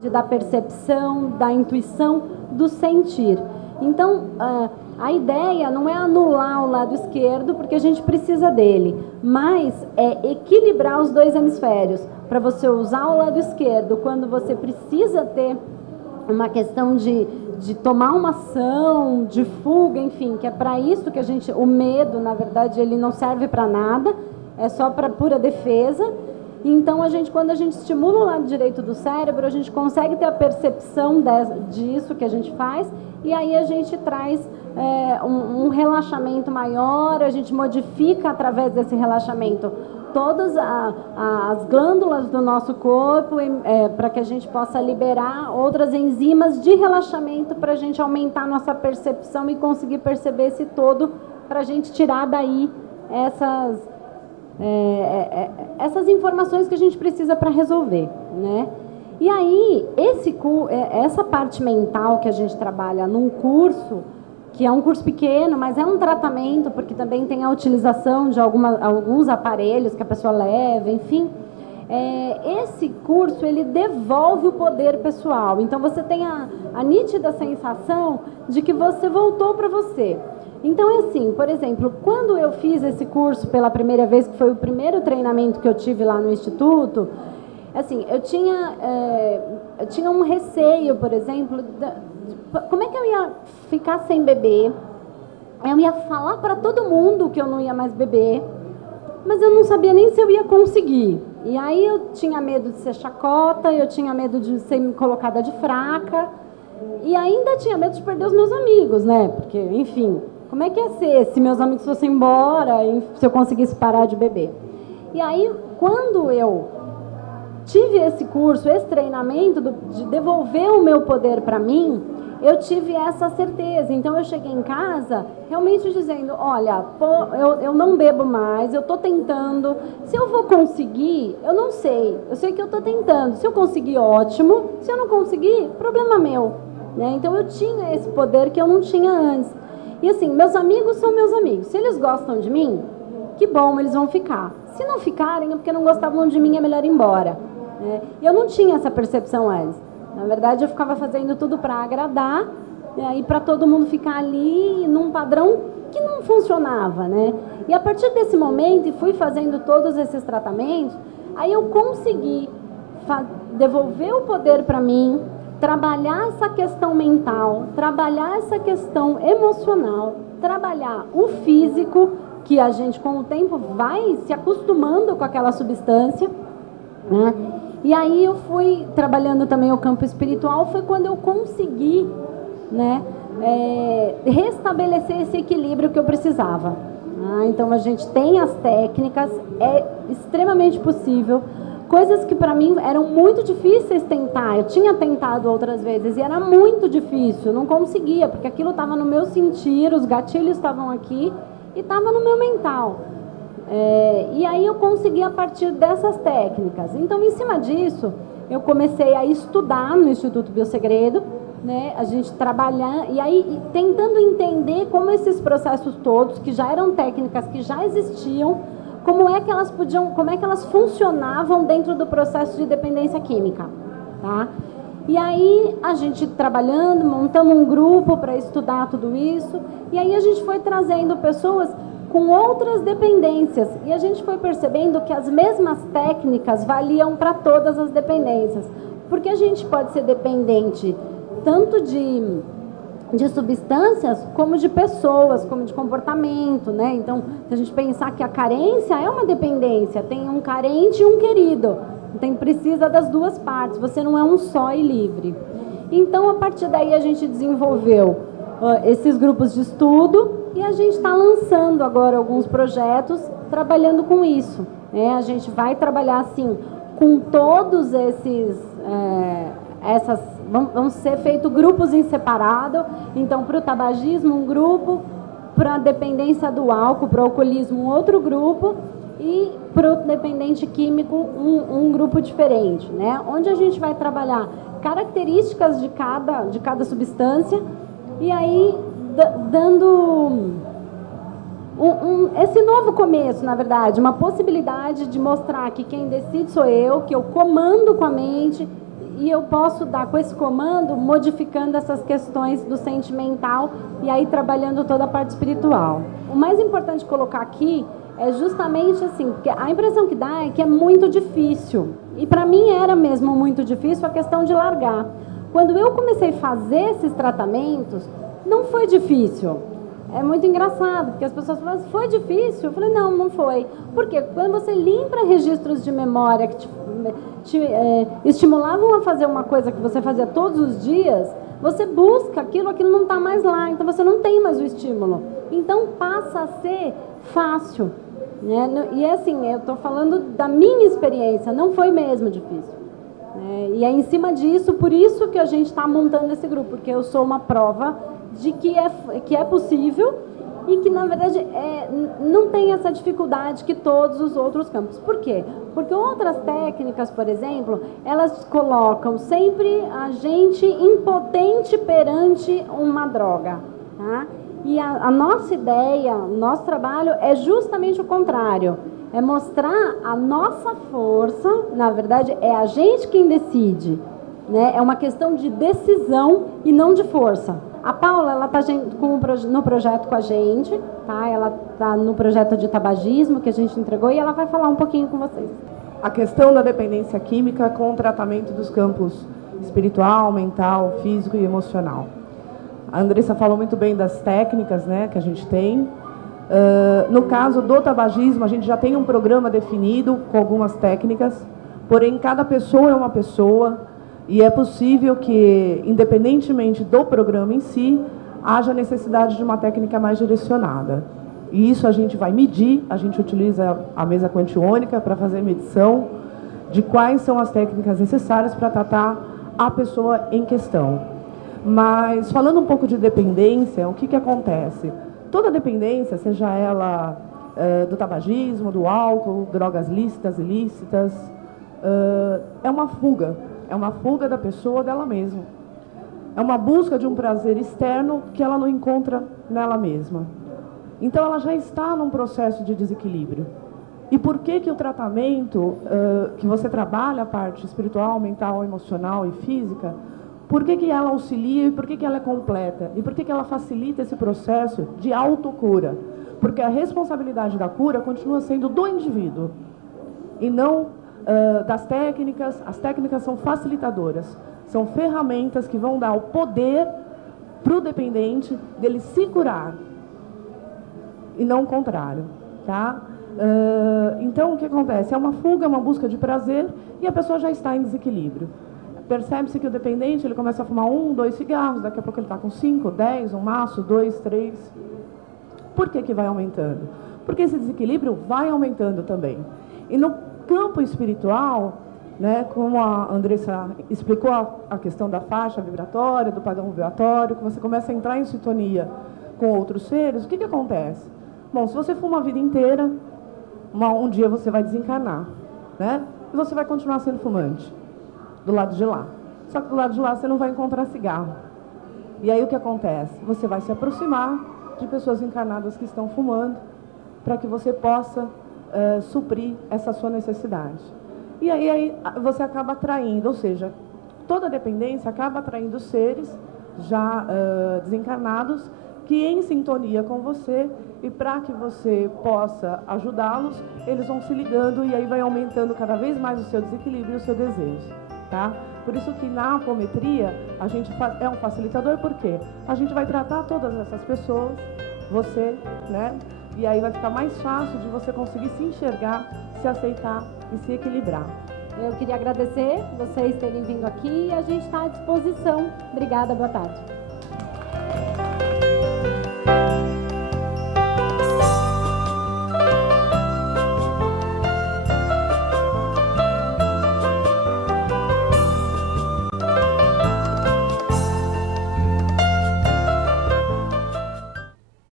da percepção, da intuição, do sentir. Então, a ideia não é anular o lado esquerdo, porque a gente precisa dele, mas é equilibrar os dois hemisférios, para você usar o lado esquerdo quando você precisa ter uma questão de tomar uma ação, de fuga, enfim, que é para isso que o medo, na verdade, ele não serve para nada, é só para pura defesa. Então, quando a gente estimula o lado direito do cérebro, a gente consegue ter a percepção disso que a gente faz, e aí a gente traz um relaxamento maior, a gente modifica através desse relaxamento todas as glândulas do nosso corpo, para que a gente possa liberar outras enzimas de relaxamento, para a gente aumentar a nossa percepção e conseguir perceber esse todo, para a gente tirar daí essas informações que a gente precisa para resolver, né? E aí, essa parte mental que a gente trabalha num curso, que é um curso pequeno, mas é um tratamento, porque também tem a utilização de alguns aparelhos que a pessoa leva, enfim. Esse curso, ele devolve o poder pessoal. Então, você tem a nítida sensação de que você voltou para você. Então, é assim, por exemplo, quando eu fiz esse curso pela primeira vez, que foi o primeiro treinamento que eu tive lá no Instituto, assim, eu tinha um receio, por exemplo, como é que eu ia ficar sem beber? Eu ia falar para todo mundo que eu não ia mais beber, mas eu não sabia nem se eu ia conseguir. E aí eu tinha medo de ser chacota, eu tinha medo de ser colocada de fraca, e ainda tinha medo de perder os meus amigos, né? Porque, enfim, como é que ia ser se meus amigos fossem embora, se eu conseguisse parar de beber? E aí, quando eu tive esse curso, esse treinamento de devolver o meu poder para mim, eu tive essa certeza. Então, eu cheguei em casa realmente dizendo, olha, eu não bebo mais, eu estou tentando. Se eu vou conseguir, eu não sei. Eu sei que eu estou tentando. Se eu conseguir, ótimo. Se eu não conseguir, problema meu, né? Então, eu tinha esse poder que eu não tinha antes. E assim, meus amigos são meus amigos. Se eles gostam de mim, que bom, eles vão ficar. Se não ficarem, é porque não gostavam de mim, é melhor ir embora. E eu não tinha essa percepção antes. Na verdade, eu ficava fazendo tudo para agradar, e aí para todo mundo ficar ali num padrão que não funcionava, né? E a partir desse momento, e fui fazendo todos esses tratamentos, aí eu consegui devolver o poder para mim, trabalhar essa questão mental, trabalhar essa questão emocional, trabalhar o físico, que a gente com o tempo vai se acostumando com aquela substância, né? E aí eu fui trabalhando também o campo espiritual, foi quando eu consegui, né, restabelecer esse equilíbrio que eu precisava. Então a gente tem as técnicas, é extremamente possível. Coisas que para mim eram muito difíceis tentar, eu tinha tentado outras vezes e era muito difícil, eu não conseguia, porque aquilo estava no meu sentir, os gatilhos estavam aqui e estava no meu mental. E aí eu consegui a partir dessas técnicas. Então, em cima disso, eu comecei a estudar no Instituto Biosegredo, né? A gente trabalhar, e aí tentando entender como esses processos todos, que já eram técnicas que já existiam, como é que elas funcionavam dentro do processo de dependência química, tá? E aí a gente trabalhando, montamos um grupo para estudar tudo isso, e aí a gente foi trazendo pessoas com outras dependências, e a gente foi percebendo que as mesmas técnicas valiam para todas as dependências, porque a gente pode ser dependente tanto de substâncias, como de pessoas, como de comportamento, né? Então, se a gente pensar que a carência é uma dependência, tem um carente e um querido, então precisa das duas partes, você não é um só e livre. Então, a partir daí a gente desenvolveu esses grupos de estudo, e a gente está lançando agora alguns projetos trabalhando com isso, né? A gente vai trabalhar assim com todos vão ser feitos grupos em separado. Então, para o tabagismo, um grupo, para a dependência do álcool, para o alcoolismo, um outro grupo, e para o dependente químico, um grupo diferente, né? Onde a gente vai trabalhar características de cada substância, e aí dando esse novo começo, na verdade, uma possibilidade de mostrar que quem decide sou eu, que eu comando com a mente, e eu posso dar com esse comando, modificando essas questões do sentimental e aí trabalhando toda a parte espiritual. O mais importante colocar aqui é justamente assim, porque a impressão que dá é que é muito difícil. E para mim era mesmo muito difícil a questão de largar. Quando eu comecei a fazer esses tratamentos, não foi difícil. É muito engraçado, porque as pessoas falam, foi difícil? Eu falei, não, não foi. Porque quando você limpa registros de memória que te estimulavam a fazer uma coisa que você fazia todos os dias, você busca aquilo não está mais lá, então você não tem mais o estímulo. Então passa a ser fácil. Né? E assim, eu estou falando da minha experiência, não foi mesmo difícil. E é em cima disso, por isso que a gente está montando esse grupo, porque eu sou uma prova de que é possível e que, na verdade, não tem essa dificuldade que todos os outros campos. Por quê? Porque outras técnicas, por exemplo, elas colocam sempre a gente impotente perante uma droga. Tá? E a nossa ideia, o nosso trabalho é justamente o contrário. É mostrar a nossa força, na verdade, é a gente quem decide. Né? É uma questão de decisão e não de força. A Paula, ela está no projeto com a gente, tá? Ela está no projeto de tabagismo que a gente entregou e ela vai falar um pouquinho com vocês. A questão da dependência química com o tratamento dos campos espiritual, mental, físico e emocional. A Andressa falou muito bem das técnicas, né, que a gente tem. No caso do tabagismo, a gente já tem um programa definido com algumas técnicas, porém cada pessoa é uma pessoa e é possível que, independentemente do programa em si, haja necessidade de uma técnica mais direcionada. E isso a gente vai medir, a gente utiliza a mesa quantiônica para fazer medição de quais são as técnicas necessárias para tratar a pessoa em questão. Mas, falando um pouco de dependência, o que acontece? Toda dependência, seja ela do tabagismo, do álcool, drogas lícitas, ilícitas, é uma fuga da pessoa dela mesma. É uma busca de um prazer externo que ela não encontra nela mesma. Então, ela já está num processo de desequilíbrio. E por que o tratamento, que você trabalha a parte espiritual, mental, emocional e física, por que ela auxilia e por que ela é completa? E por que ela facilita esse processo de autocura? Porque a responsabilidade da cura continua sendo do indivíduo e não das técnicas. As técnicas são facilitadoras, são ferramentas que vão dar o poder para o dependente dele se curar e não o contrário, tá? Então, o que acontece? É uma fuga, é uma busca de prazer e a pessoa já está em desequilíbrio. Percebe-se que o dependente, ele começa a fumar 1, 2 cigarros, daqui a pouco ele está com 5, 10, um maço, 2, 3. Por que vai aumentando? Porque esse desequilíbrio vai aumentando também. E no campo espiritual, né, como a Andressa explicou a questão da faixa vibratória, do padrão vibratório, que você começa a entrar em sintonia com outros seres, o que acontece? Bom, se você fuma a vida inteira, um dia você vai desencarnar, né? E você vai continuar sendo fumante do lado de lá. Só que do lado de lá você não vai encontrar cigarro. E aí o que acontece? Você vai se aproximar de pessoas encarnadas que estão fumando para que você possa suprir essa sua necessidade. E aí você acaba atraindo, ou seja, toda dependência acaba atraindo seres já desencarnados que em sintonia com você, e para que você possa ajudá-los, eles vão se ligando e aí vai aumentando cada vez mais o seu desequilíbrio e o seu desejo. Tá? Por isso que na apometria a gente é um facilitador, porque a gente vai tratar todas essas pessoas, você, né? E aí vai ficar mais fácil de você conseguir se enxergar, se aceitar e se equilibrar. Eu queria agradecer vocês terem vindo aqui e a gente está à disposição. Obrigada, boa tarde.